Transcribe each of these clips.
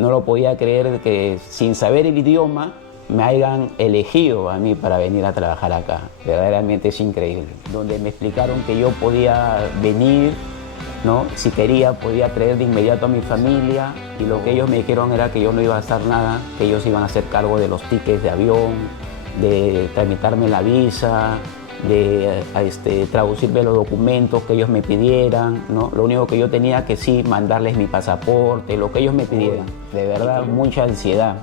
no lo podía creer que sin saber el idioma me hayan elegido a mí para venir a trabajar acá. Verdaderamente es increíble. Donde me explicaron que yo podía venir, ¿no? Si quería, podía traer de inmediato a mi familia, y lo que ellos me dijeron era que yo no iba a hacer nada, que ellos iban a hacer cargo de los tickets de avión, de tramitarme la visa, de traducirme los documentos que ellos me pidieran, ¿no? Lo único que yo tenía que sí mandarles mi pasaporte, lo que ellos me pidieran. De verdad, mucha ansiedad.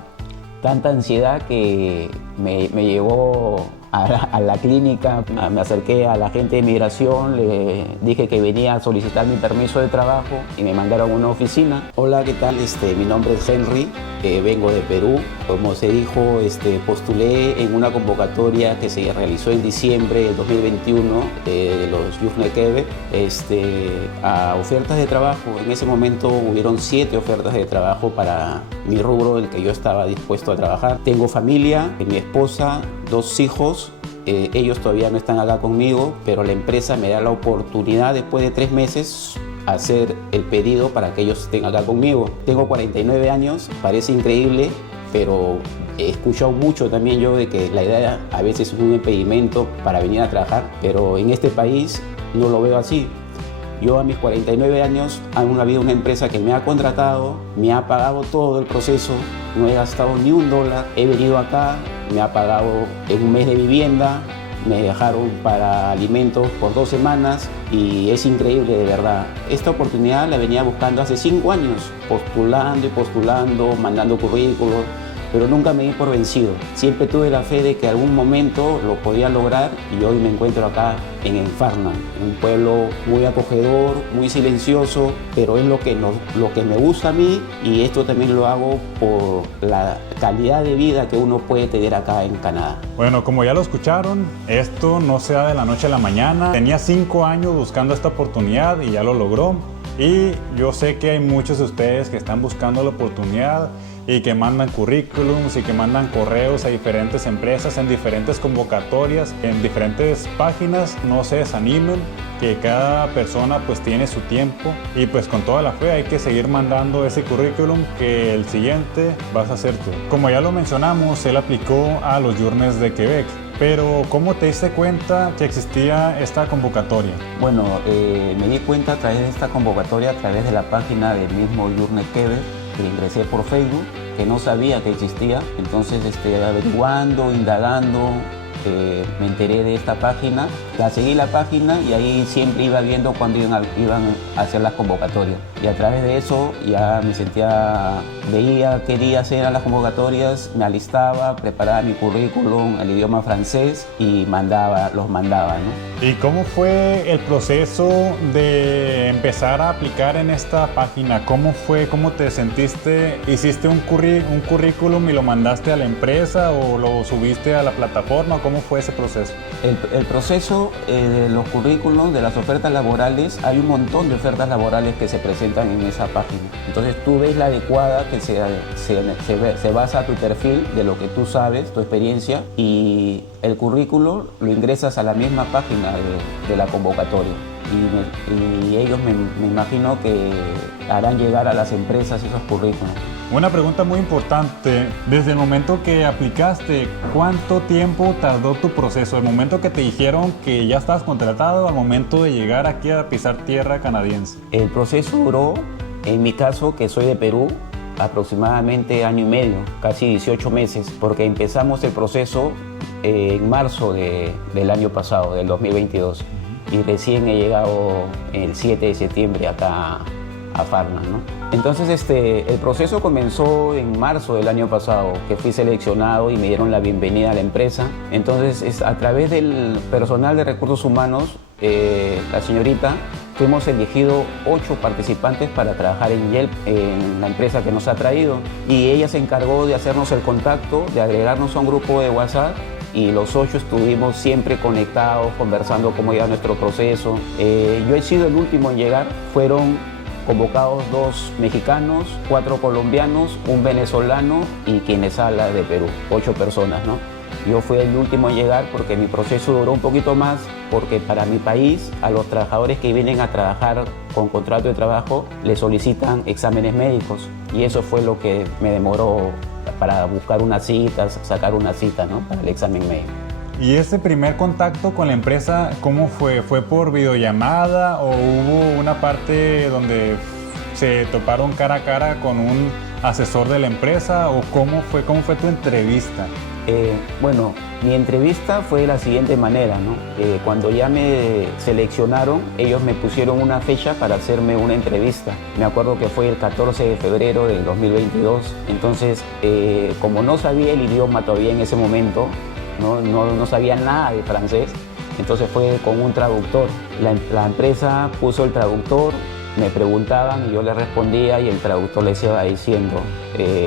Tanta ansiedad que me llevó a la clínica. Me acerqué a la gente de migración, le dije que venía a solicitar mi permiso de trabajo y me mandaron a una oficina. Hola, ¿qué tal? Mi nombre es Henry, vengo de Perú. Como se dijo, postulé en una convocatoria que se realizó en diciembre del 2021 de los Youth Nekebe a ofertas de trabajo. En ese momento hubieron 7 ofertas de trabajo para mi rubro, en el que yo estaba dispuesto a trabajar. Tengo familia, mi esposa, 2 hijos. Ellos todavía no están acá conmigo, pero la empresa me da la oportunidad después de 3 meses hacer el pedido para que ellos estén acá conmigo. Tengo 49 años, parece increíble, pero he escuchado mucho también yo de que la edad a veces es un impedimento para venir a trabajar, pero en este país no lo veo así. Yo a mis 49 años ha habido una empresa que me ha contratado, me ha pagado todo el proceso, no he gastado ni $1, he venido acá, me ha pagado en un mes de vivienda, me dejaron para alimentos por 2 semanas y es increíble, de verdad. Esta oportunidad la venía buscando hace 5 años, postulando y postulando, mandando currículos, pero nunca me di por vencido. Siempre tuve la fe de que algún momento lo podía lograr, y hoy me encuentro acá en Enfarna, un pueblo muy acogedor, muy silencioso, pero es lo que me gusta a mí, y esto también lo hago por la calidad de vida que uno puede tener acá en Canadá. Bueno, como ya lo escucharon, esto no se da de la noche a la mañana. Tenía 5 años buscando esta oportunidad y ya lo logró. Y yo sé que hay muchos de ustedes que están buscando la oportunidad y que mandan currículums y que mandan correos a diferentes empresas en diferentes convocatorias, en diferentes páginas. No se desanimen, que cada persona pues tiene su tiempo, y pues con toda la fe hay que seguir mandando ese currículum, que el siguiente vas a ser tú. Como ya lo mencionamos, él aplicó a los Youth de Quebec. Pero ¿cómo te diste cuenta que existía esta convocatoria? Bueno, me di cuenta a través de esta convocatoria, a través de la página del mismo Youth Quebec, que ingresé por Facebook, que no sabía que existía. Entonces, averiguando, indagando, me enteré de esta página, seguí la página, y ahí siempre iba viendo cuando iban a hacer las convocatorias. Y a través de eso ya me veía qué días eran las convocatorias, me alistaba, preparaba mi currículum, el idioma francés, y los mandaba, ¿no? ¿Y cómo fue el proceso de empezar a aplicar en esta página? ¿Cómo fue? ¿Cómo te sentiste? ¿Hiciste un currículum y lo mandaste a la empresa, o lo subiste a la plataforma? ¿Cómo fue ese proceso? El proceso de los currículums, de las ofertas laborales, hay un montón de ofertas laborales que se presentan en esa página. Entonces tú ves la adecuada, que se basa a tu perfil, de lo que tú sabes, tu experiencia, y el currículum lo ingresas a la misma página de la convocatoria. Y ellos me imagino que harán llegar a las empresas esos currículums. Una pregunta muy importante: desde el momento que aplicaste, ¿cuánto tiempo tardó tu proceso? El momento que te dijeron que ya estabas contratado al momento de llegar aquí a pisar tierra canadiense. El proceso duró, en mi caso, que soy de Perú, aproximadamente 1 año y medio, casi 18 meses, porque empezamos el proceso en marzo del año pasado, del 2022, y recién he llegado el 7 de septiembre acá a Farna, ¿no? Entonces el proceso comenzó en marzo del año pasado, que fui seleccionado y me dieron la bienvenida a la empresa. Entonces a través del personal de recursos humanos, la señorita, fuimos elegidos 8 participantes para trabajar en Yelp, en la empresa que nos ha traído, y ella se encargó de hacernos el contacto, de agregarnos a un grupo de WhatsApp, y los 8 estuvimos siempre conectados, conversando cómo iba nuestro proceso. Yo he sido el último en llegar. Fueron convocados 2 mexicanos, 4 colombianos, un venezolano y quienes habla de Perú, 8 personas, ¿no? Yo fui el último en llegar porque mi proceso duró un poquito más, porque para mi país a los trabajadores que vienen a trabajar con contrato de trabajo les solicitan exámenes médicos y eso fue lo que me demoró para buscar una cita, sacar una cita, ¿no?, para el examen médico. ¿Y ese primer contacto con la empresa, cómo fue? ¿Fue por videollamada o hubo una parte donde se toparon cara a cara con un asesor de la empresa? ¿O cómo fue tu entrevista? Bueno, mi entrevista fue de la siguiente manera, ¿no? Cuando ya me seleccionaron, ellos me pusieron una fecha para hacerme una entrevista. Me acuerdo que fue el 14 de febrero del 2022. Entonces, como no sabía el idioma todavía en ese momento, no sabía nada de francés, entonces fue con un traductor. La empresa puso el traductor, me preguntaban y yo les respondía y el traductor les iba diciendo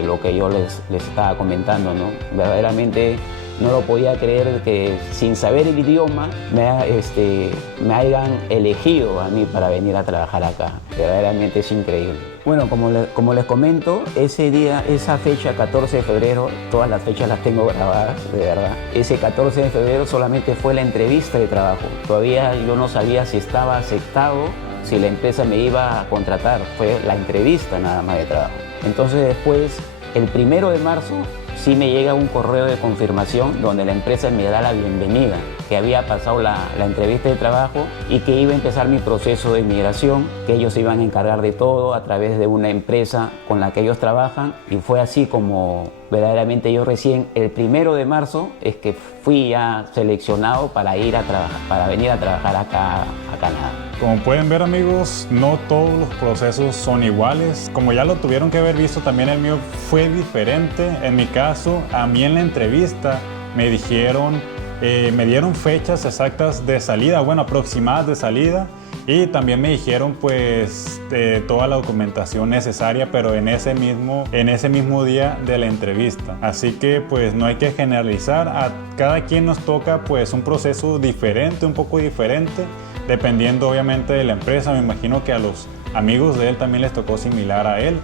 lo que yo les estaba comentando, ¿no? Verdaderamente no lo podía creer que sin saber el idioma me hayan elegido a mí para venir a trabajar acá. Verdaderamente es increíble. Bueno, como les comento, ese día, esa fecha, 14 de febrero, todas las fechas las tengo grabadas, de verdad. Ese 14 de febrero solamente fue la entrevista de trabajo. Todavía yo no sabía si estaba aceptado, si la empresa me iba a contratar. Fue la entrevista nada más de trabajo. Entonces después, el 1 de marzo, sí me llega un correo de confirmación donde la empresa me da la bienvenida, que había pasado la entrevista de trabajo y que iba a empezar mi proceso de inmigración, que ellos se iban a encargar de todo a través de una empresa con la que ellos trabajan. Y fue así como verdaderamente yo recién, el 1 de marzo, es que fui ya seleccionado para ir a trabajar, para venir a trabajar acá a Canadá. Como pueden ver, amigos, no todos los procesos son iguales. Como ya lo tuvieron que haber visto, también el mío fue diferente. En mi caso, a mí en la entrevista me dieron fechas exactas de salida, bueno, aproximadas de salida, y también me dijeron pues toda la documentación necesaria, pero en ese mismo día de la entrevista. Así que pues no hay que generalizar, a cada quien nos toca pues un proceso diferente, un poco diferente, dependiendo obviamente de la empresa. Me imagino que a los amigos de él también les tocó similar a él.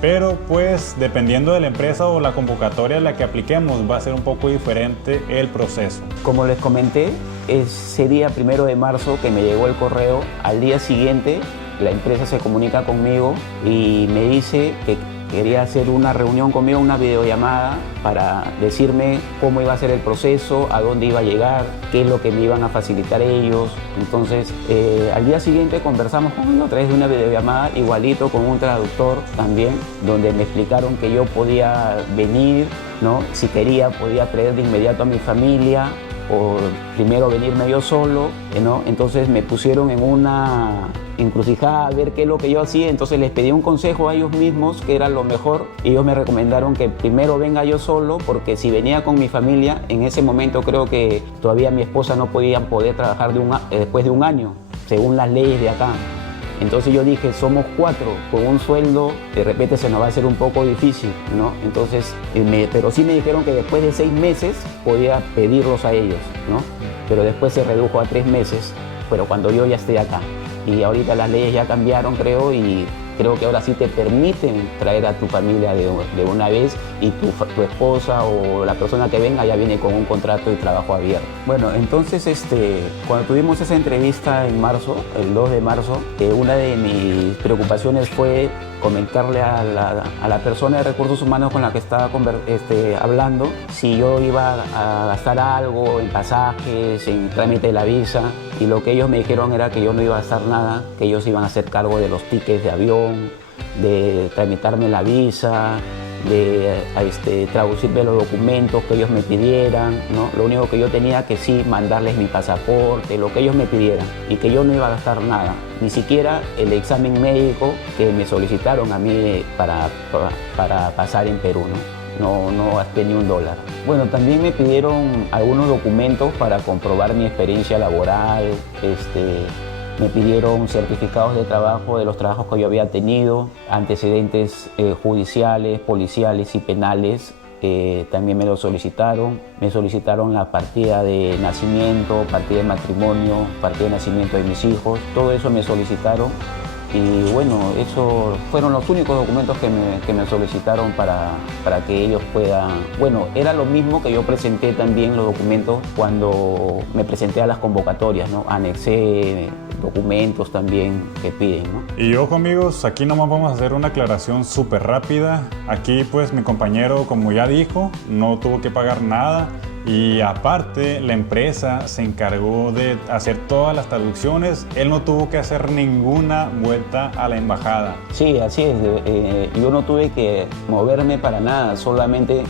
Pero pues dependiendo de la empresa o la convocatoria a la que apliquemos va a ser un poco diferente el proceso. Como les comenté, ese día 1 de marzo que me llegó el correo, al día siguiente la empresa se comunica conmigo y me dice que quería hacer una reunión conmigo, una videollamada, para decirme cómo iba a ser el proceso, a dónde iba a llegar, qué es lo que me iban a facilitar ellos. Entonces, al día siguiente conversamos con ellos a través de una videollamada, igualito con un traductor también, donde me explicaron que yo podía venir, ¿no? Si quería, podía traer de inmediato a mi familia o primero venirme yo solo, ¿no? Entonces me pusieron en una encrucijada a ver qué es lo que yo hacía. Entonces les pedí un consejo a ellos mismos, que era lo mejor, y ellos me recomendaron que primero venga yo solo, porque si venía con mi familia, en ese momento creo que todavía mi esposa no podía poder trabajar después de un año, según las leyes de acá. Entonces yo dije, somos 4, con un sueldo, de repente se nos va a hacer un poco difícil, ¿no? Entonces, pero sí me dijeron que después de 6 meses podía pedirlos a ellos, ¿no? Pero después se redujo a 3 meses, pero cuando yo ya esté acá. Y ahorita las leyes ya cambiaron, creo, y creo que ahora sí te permiten traer a tu familia de una vez, y tu esposa o la persona que venga ya viene con un contrato de trabajo abierto. Bueno, entonces cuando tuvimos esa entrevista en marzo, el 2 de marzo, una de mis preocupaciones fue comentarle a la persona de recursos humanos con la que estaba hablando si yo iba a gastar algo en pasajes, en trámite de la visa, y lo que ellos me dijeron era que yo no iba a gastar nada, que ellos iban a hacer cargo de los tickets de avión, de tramitarme la visa, de traducirme los documentos que ellos me pidieran, ¿no? Lo único que yo tenía que sí mandarles mi pasaporte, lo que ellos me pidieran, y que yo no iba a gastar nada, ni siquiera el examen médico que me solicitaron a mí para pasar en Perú, no gasté ni $1. Bueno, también me pidieron algunos documentos para comprobar mi experiencia laboral, me pidieron certificados de trabajo de los trabajos que yo había tenido, antecedentes judiciales, policiales y penales, también me lo solicitaron. Me solicitaron la partida de nacimiento, partida de matrimonio, partida de nacimiento de mis hijos, todo eso me solicitaron. y bueno, esos fueron los únicos documentos que me solicitaron para que ellos puedan... Bueno, era lo mismo que yo presenté también los documentos cuando me presenté a las convocatorias, ¿no? Anexé documentos también que piden, ¿no? Y ojo amigos, aquí nomás vamos a hacer una aclaración súper rápida. Aquí pues mi compañero, como ya dijo, no tuvo que pagar nada. Y aparte, la empresa se encargó de hacer todas las traducciones. Él no tuvo que hacer ninguna vuelta a la embajada. Sí, así es. Yo no tuve que moverme para nada. Solamente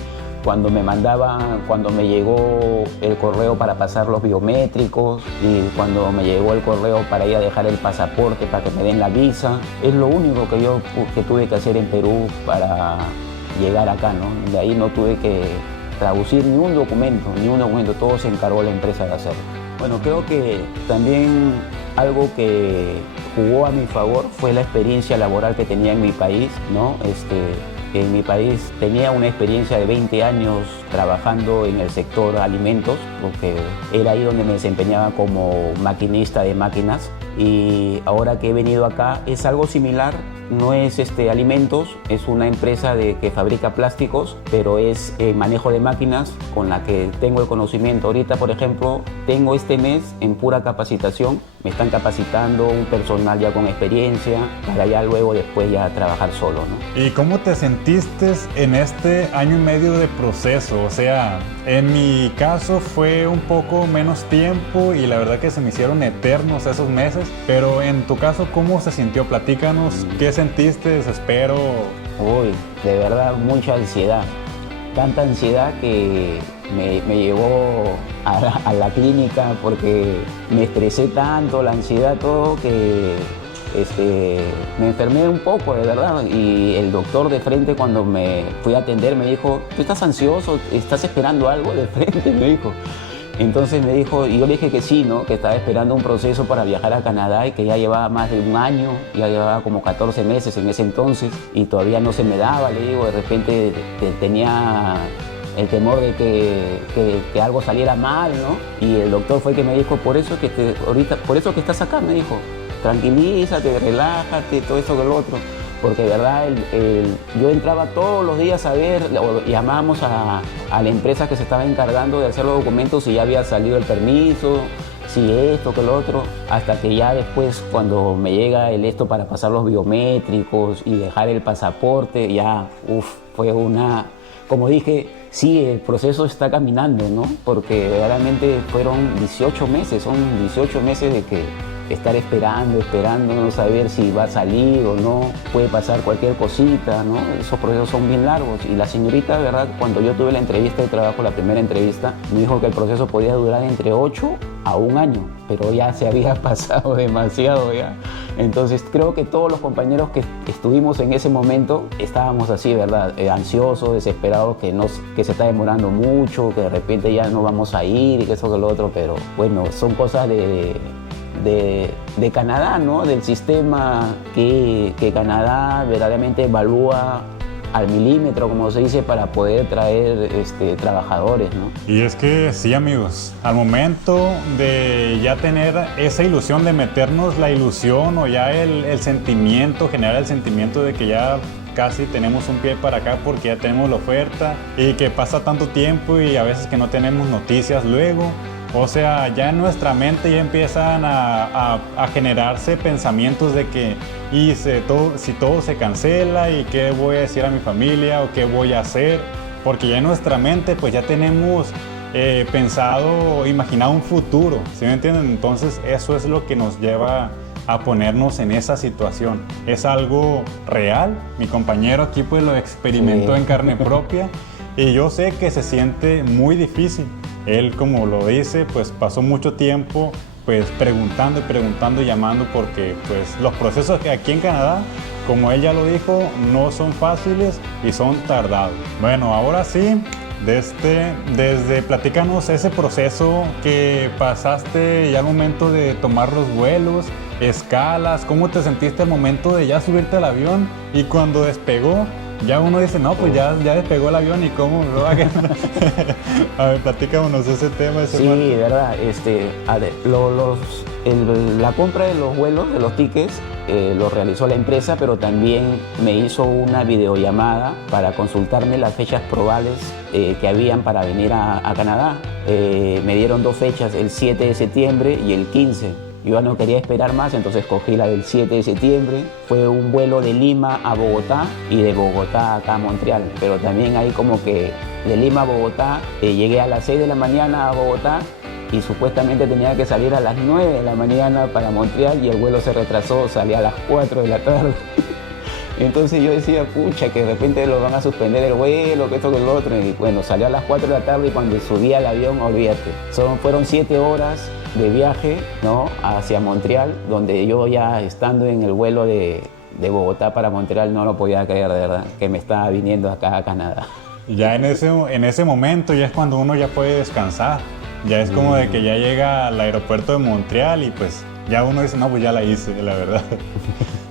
cuando me llegó el correo para pasar los biométricos y cuando me llegó el correo para ir a dejar el pasaporte para que me den la visa. Es lo único que tuve que hacer en Perú para llegar acá, ¿no? De ahí no tuve que traducir ni un documento, todo se encargó la empresa de hacerlo. Bueno, creo que también algo que jugó a mi favor fue la experiencia laboral que tenía en mi país, ¿no? En mi país tenía una experiencia de 20 años trabajando en el sector alimentos, porque era ahí donde me desempeñaba como maquinista de máquinas, y ahora que he venido acá es algo similar. No es alimentos, es una empresa que fabrica plásticos, pero es manejo de máquinas con la que tengo el conocimiento. Ahorita, por ejemplo, tengo este mes en pura capacitación, me están capacitando un personal ya con experiencia para ya luego después ya trabajar solo, ¿no? ¿Y cómo te sentiste en este año y medio de proceso? O sea, en mi caso fue un poco menos tiempo y la verdad que se me hicieron eternos esos meses, pero en tu caso, ¿cómo se sintió? Platícanos, ¿qué sentiste? ¿Desespero? Uy, de verdad, mucha ansiedad. Tanta ansiedad que me llevó a la clínica porque me estresé tanto, la ansiedad, todo, que me enfermé un poco, de verdad. Y el doctor de frente, cuando me fui a atender, me dijo: ¿tú estás ansioso? ¿Estás esperando algo de frente? Me dijo. Entonces me dijo, y yo le dije que sí, ¿no? Que estaba esperando un proceso para viajar a Canadá y que ya llevaba más de un año, ya llevaba como 14 meses en ese entonces y todavía no se me daba. Le digo, de repente tenía el temor de que algo saliera mal, ¿no? Y el doctor fue que me dijo, por eso que estás acá, me dijo, tranquilízate, relájate, todo eso que lo otro. Porque de verdad yo entraba todos los días a ver, o llamábamos a la empresa que se estaba encargando de hacer los documentos si ya había salido el permiso, si esto, que lo otro, hasta que ya después cuando me llega esto para pasar los biométricos y dejar el pasaporte, ya fue como dije, sí, el proceso está caminando, ¿no? Porque verdaderamente fueron 18 meses, son 18 meses de que estar esperando, no saber si va a salir o no, puede pasar cualquier cosita, ¿no? Esos procesos son bien largos. Y la señorita, ¿verdad? Cuando yo tuve la entrevista de trabajo, la primera entrevista, me dijo que el proceso podía durar entre 8 a 1 año, pero ya se había pasado demasiado ya. Entonces creo que todos los compañeros que estuvimos en ese momento estábamos así, ¿verdad? Ansiosos, desesperados, que se está demorando mucho, que de repente ya no vamos a ir y que eso que lo otro, pero bueno, son cosas de Canadá, ¿no? Del sistema que Canadá verdaderamente evalúa al milímetro, como se dice, para poder traer trabajadores, ¿no? Y es que sí, amigos, al momento de ya tener esa ilusión, de meternos la ilusión o ya el sentimiento, generar el sentimiento de que ya casi tenemos un pie para acá porque ya tenemos la oferta y que pasa tanto tiempo y a veces que no tenemos noticias luego. O sea, ya en nuestra mente ya empiezan a generarse pensamientos de que si todo se cancela y qué voy a decir a mi familia o qué voy a hacer, porque ya en nuestra mente pues ya tenemos pensado, imaginado un futuro, ¿sí me entienden? Entonces eso es lo que nos lleva a ponernos en esa situación. Es algo real, mi compañero aquí pues lo experimentó en carne propia y yo sé que se siente muy difícil. Él, como lo dice, pues pasó mucho tiempo pues preguntando y llamando porque pues los procesos que aquí en Canadá, como él ya lo dijo, no son fáciles y son tardados. Bueno, ahora sí, desde platícanos ese proceso que pasaste ya al momento de tomar los vuelos, escalas, ¿cómo te sentiste al momento de ya subirte al avión y cuando despegó Ya uno dice, no, pues ya despegó el avión y cómo me va a quedar. A ver, platícanos ese tema. Sí, de verdad. A ver, la compra de los vuelos, de los tickets, lo realizó la empresa, pero también me hizo una videollamada para consultarme las fechas probables que habían para venir a Canadá. Me dieron 2 fechas, el 7 de septiembre y el 15. Yo ya no quería esperar más, entonces cogí la del 7 de septiembre. Fue un vuelo de Lima a Bogotá y de Bogotá acá a Montreal. Pero también ahí como que de Lima a Bogotá, llegué a las 6 de la mañana a Bogotá y supuestamente tenía que salir a las 9 de la mañana para Montreal y el vuelo se retrasó, salía a las 4 de la tarde. Entonces yo decía, pucha, que de repente lo van a suspender el vuelo, que esto, que lo otro. Y bueno, salió a las 4 de la tarde y cuando subí al avión, olvídate. Fueron 7 horas de viaje, ¿no?, hacia Montreal, donde yo ya estando en el vuelo de Bogotá para Montreal no lo podía creer, de verdad, que me estaba viniendo acá a Canadá. Ya en ese momento ya es cuando uno ya puede descansar. Ya es como de que ya llega al aeropuerto de Montreal y pues ya uno dice, no, pues ya la hice, la verdad.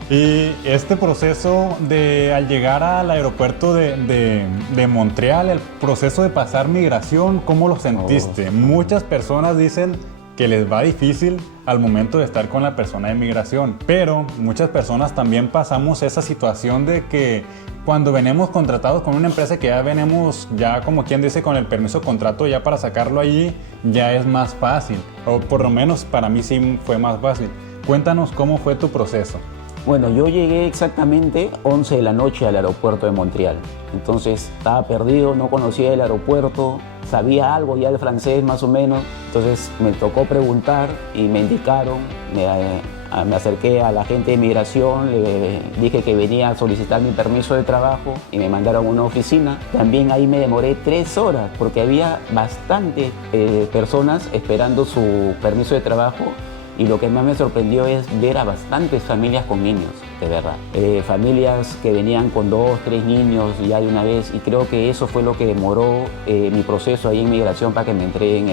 Y este proceso al llegar al aeropuerto de Montreal, el proceso de pasar migración, ¿cómo lo sentiste? Muchas personas dicen que les va difícil al momento de estar con la persona de migración, pero muchas personas también pasamos esa situación de que cuando venimos contratados con una empresa que ya venimos, ya como quien dice, con el permiso de contrato ya para sacarlo allí, ya es más fácil, o por lo menos para mí sí fue más fácil. Cuéntanos cómo fue tu proceso. Bueno, yo llegué exactamente 11 de la noche al aeropuerto de Montreal. Entonces estaba perdido, no conocía el aeropuerto, sabía algo ya de francés más o menos. Entonces me tocó preguntar y me indicaron, me acerqué a la gente de migración, le dije que venía a solicitar mi permiso de trabajo y me mandaron a una oficina. También ahí me demoré 3 horas porque había bastantes personas esperando su permiso de trabajo. Y lo que más me sorprendió es ver a bastantes familias con niños, de verdad. Familias que venían con 2, 3 niños ya de una vez, y creo que eso fue lo que demoró mi proceso ahí en migración para que me entreguen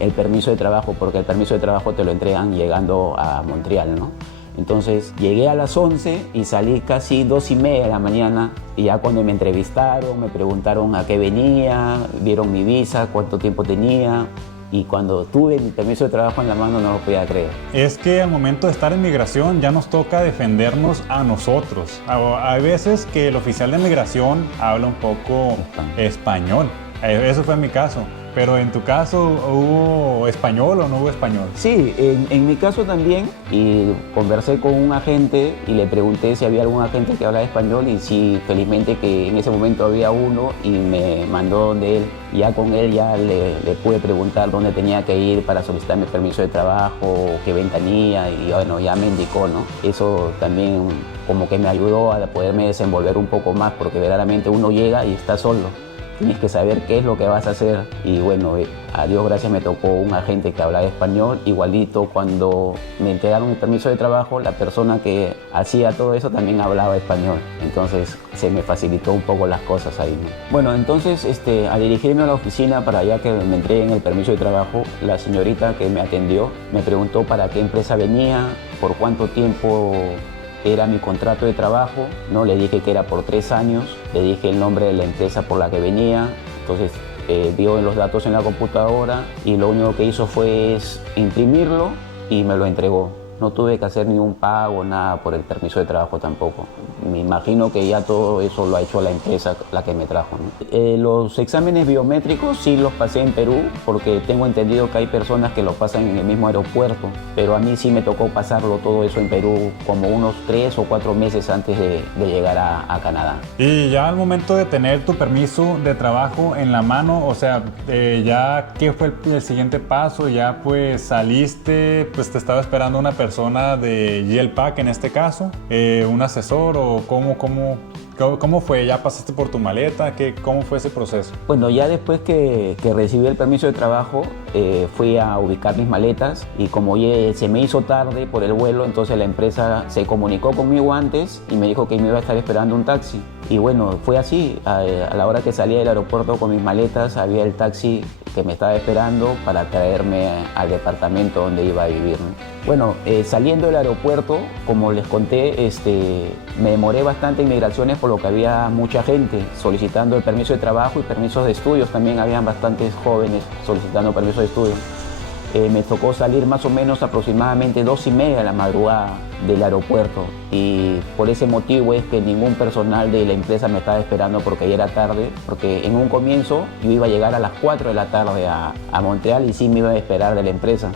el permiso de trabajo, porque el permiso de trabajo te lo entregan llegando a Montreal, ¿no? Entonces llegué a las 11 y salí casi 2:30 de la mañana, y ya cuando me entrevistaron, me preguntaron a qué venía, vieron mi visa, cuánto tiempo tenía. Y cuando tuve mi permiso de trabajo en la mano no lo podía creer. Es que al momento de estar en migración ya nos toca defendernos a nosotros. Hay veces que el oficial de migración habla un poco español. Eso fue mi caso. Pero en tu caso, ¿hubo español o no hubo español? Sí, en mi caso también. Y conversé con un agente y le pregunté si había algún agente que hablaba español. Y sí, felizmente que en ese momento había uno y me mandó donde él. Ya con él ya le pude preguntar dónde tenía que ir para solicitar mi permiso de trabajo, qué ventanilla, y bueno, ya me indicó, ¿no? Eso también como que me ayudó a poderme desenvolver un poco más, porque verdaderamente uno llega y está solo. Tienes que saber qué es lo que vas a hacer. Y bueno, a Dios gracias me tocó un agente que hablaba español. Igualito cuando me entregaron mi permiso de trabajo, la persona que hacía todo eso también hablaba español. Entonces se me facilitó un poco las cosas ahí, ¿no? Bueno, entonces al dirigirme a la oficina para ya que me entreguen el permiso de trabajo, la señorita que me atendió me preguntó para qué empresa venía, por cuánto tiempo era mi contrato de trabajo, ¿no? Le dije que era por 3 años, le dije el nombre de la empresa por la que venía. Entonces dio los datos en la computadora y lo único que hizo fue imprimirlo y me lo entregó. No tuve que hacer ni un pago, nada por el permiso de trabajo tampoco. Me imagino que ya todo eso lo ha hecho la empresa, la que me trajo, ¿no? Los exámenes biométricos sí los pasé en Perú, porque tengo entendido que hay personas que los pasan en el mismo aeropuerto, pero a mí sí me tocó pasarlo todo eso en Perú como unos 3 o 4 meses antes de llegar a Canadá. Y ya al momento de tener tu permiso de trabajo en la mano, o sea, ya ¿qué fue el siguiente paso? Ya pues saliste, pues te estaba esperando una persona de GLPAC en este caso, un asesor, o ¿cómo fue? ¿Ya pasaste por tu maleta? ¿Cómo fue ese proceso? Bueno, ya después que recibí el permiso de trabajo, fui a ubicar mis maletas, y como se me hizo tarde por el vuelo, entonces la empresa se comunicó conmigo antes y me dijo que me iba a estar esperando un taxi. Y bueno, fue así. A la hora que salía del aeropuerto con mis maletas, había el taxi que me estaba esperando para traerme al departamento donde iba a vivir, ¿no? Bueno, saliendo del aeropuerto, como les conté, me demoré bastante en migraciones por lo que había mucha gente solicitando el permiso de trabajo y permisos de estudios. También habían bastantes jóvenes solicitando permisos de estudio. Me tocó salir más o menos aproximadamente 2:30 de la madrugada del aeropuerto, y por ese motivo es que ningún personal de la empresa me estaba esperando porque ya era tarde, porque en un comienzo yo iba a llegar a las 4 de la tarde a Montreal y sí me iba a esperar de la empresa.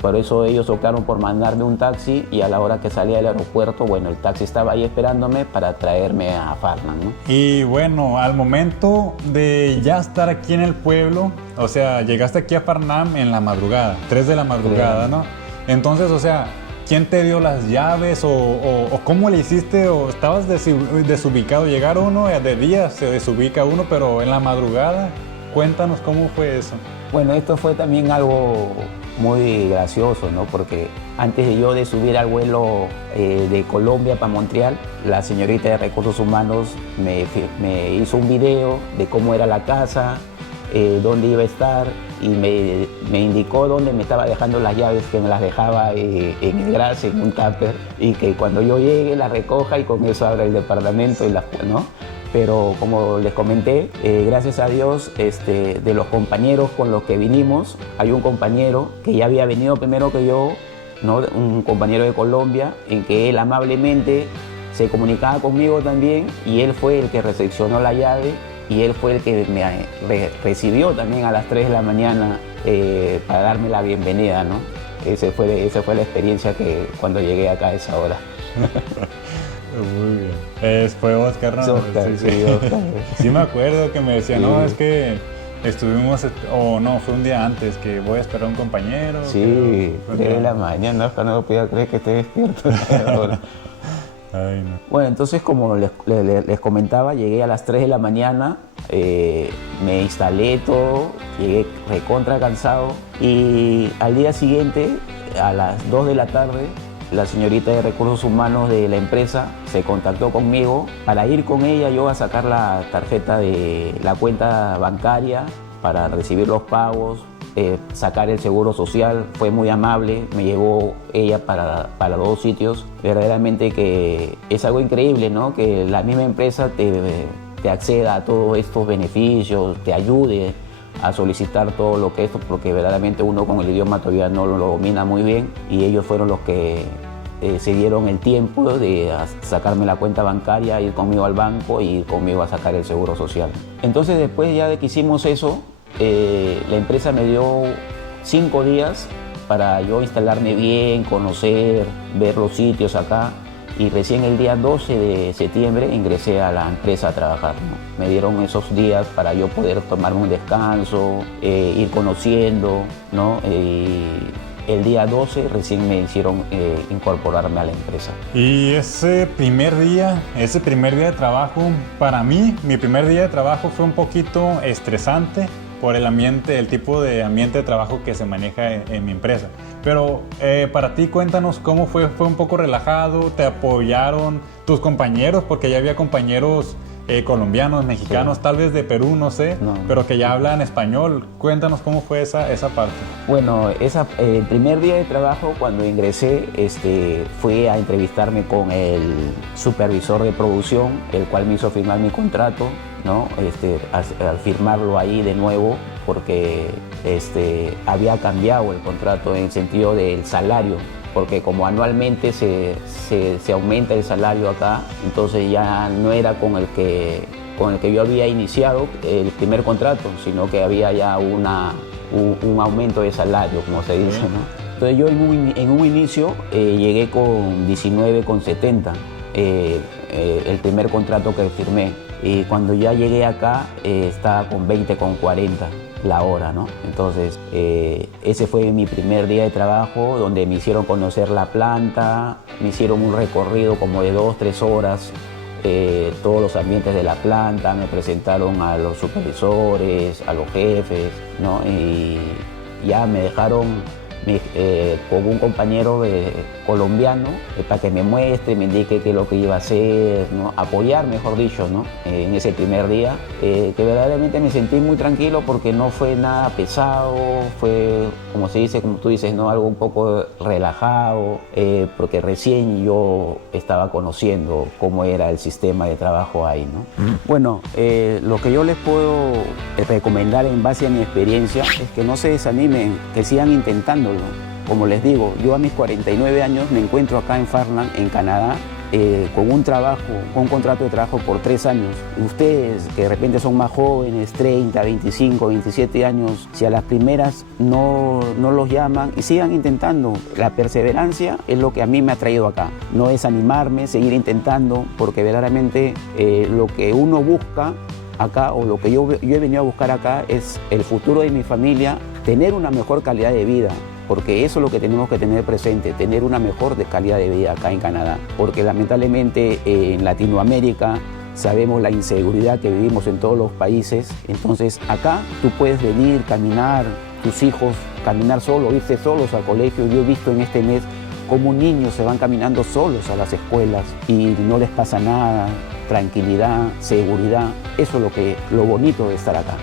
Por eso ellos optaron por mandarme un taxi, y a la hora que salía del aeropuerto, bueno, el taxi estaba ahí esperándome para traerme a Farnham, ¿no? Y bueno, al momento de ya estar aquí en el pueblo, o sea, llegaste aquí a Farnham en la madrugada, 3 de la madrugada, ¿no? Entonces, o sea, ¿quién te dio las llaves o cómo le hiciste? ¿O estabas desubicado? Llegar uno, de día se desubica uno, pero en la madrugada, cuéntanos cómo fue eso. Bueno, esto fue también algo muy gracioso, ¿no? Porque antes de subir al vuelo de Colombia para Montreal, la señorita de Recursos Humanos me hizo un video de cómo era la casa, dónde iba a estar, y me indicó dónde me estaba dejando las llaves, que me las dejaba en el garage, en un tupper, y que cuando yo llegue las recoja y con eso abra el departamento, ¿no? Pero como les comenté, gracias a Dios, de los compañeros con los que vinimos, hay un compañero que ya había venido primero que yo, ¿no? Un compañero de Colombia, en que él amablemente se comunicaba conmigo también, y él fue el que recepcionó la llave, y él fue el que me recibió también a las 3 de la mañana para darme la bienvenida, ¿no? Esa fue la experiencia que cuando llegué acá a esa hora. Muy bien. Fue Oscar, ¿no? Oscar, sí, Oscar. Sí me acuerdo que me decía, sí. No, es que estuvimos, no, fue un día antes, que voy a esperar a un compañero. Sí, 3 de la mañana, Oscar, no podía creer que esté despierto ahora. Ay, no. Bueno, entonces como les comentaba, llegué a las 3 de la mañana, me instalé todo, llegué recontra cansado, y al día siguiente, a las 2 de la tarde, la señorita de Recursos Humanos de la empresa se contactó conmigo para ir con ella yo a sacar la tarjeta de la cuenta bancaria para recibir los pagos, sacar el seguro social. Fue muy amable, me llevó ella para los 2 sitios. Verdaderamente que es algo increíble, ¿no? Que la misma empresa te acceda a todos estos beneficios, te ayude a solicitar todo lo que es, porque verdaderamente uno con el idioma todavía no lo domina muy bien, y ellos fueron los que se dieron el tiempo de sacarme la cuenta bancaria, ir conmigo al banco y ir conmigo a sacar el seguro social. Entonces, después ya de que hicimos eso, la empresa me dio 5 días para yo instalarme bien, conocer, ver los sitios acá, y recién el día 12 de septiembre ingresé a la empresa a trabajar, ¿no? Me dieron esos días para yo poder tomarme un descanso, ir conociendo, ¿no? El día 12 recién me hicieron incorporarme a la empresa. Y ese primer día de trabajo, para mí, mi primer día de trabajo fue un poquito estresante por el tipo de ambiente de trabajo que se maneja en mi empresa. Pero para ti, cuéntanos cómo fue un poco relajado, te apoyaron tus compañeros, porque ya había compañeros colombianos, mexicanos, sí, tal vez de Perú, no sé, no, pero que ya hablan español. Cuéntanos cómo fue esa parte. Bueno, el primer día de trabajo, cuando ingresé, fui a entrevistarme con el supervisor de producción, el cual me hizo firmar mi contrato, ¿no? Al firmarlo ahí de nuevo, porque había cambiado el contrato en el sentido del salario, porque como anualmente se aumenta el salario acá, entonces ya no era con el que yo había iniciado el primer contrato, sino que había ya un aumento de salario, como se dice, ¿no? Entonces yo en un inicio llegué con 19,70, el primer contrato que firmé, y cuando ya llegué acá estaba con 20,40 la hora, ¿no? Entonces ese fue mi primer día de trabajo, donde me hicieron conocer la planta, me hicieron un recorrido como de 2-3 horas, todos los ambientes de la planta, me presentaron a los supervisores, a los jefes, ¿no? Y ya me dejaron con un compañero colombiano para que me muestre, me indique qué es lo que iba a hacer, ¿no? Apoyar, mejor dicho, ¿no? En ese primer día, que verdaderamente me sentí muy tranquilo porque no fue nada pesado, fue, como se dice, como tú dices, ¿no? Algo un poco relajado, porque recién yo estaba conociendo cómo era el sistema de trabajo ahí, ¿no? Bueno, lo que yo les puedo recomendar en base a mi experiencia es que no se desanimen, que sigan intentándolo. Como les digo, yo a mis 49 años me encuentro acá en Farnham, en Canadá, con un contrato de trabajo por 3 años. Ustedes, que de repente son más jóvenes, 30, 25, 27 años, si a las primeras no los llaman, y sigan intentando. La perseverancia es lo que a mí me ha traído acá. No desanimarme, seguir intentando, porque verdaderamente lo que uno busca acá, o lo que yo he venido a buscar acá, es el futuro de mi familia, tener una mejor calidad de vida. Porque eso es lo que tenemos que tener presente, tener una mejor calidad de vida acá en Canadá. Porque lamentablemente en Latinoamérica sabemos la inseguridad que vivimos en todos los países. Entonces acá tú puedes venir, caminar, tus hijos caminar solos, irse solos al colegio. Yo he visto en este mes cómo niños se van caminando solos a las escuelas y no les pasa nada. Tranquilidad, seguridad, eso es lo bonito de estar acá.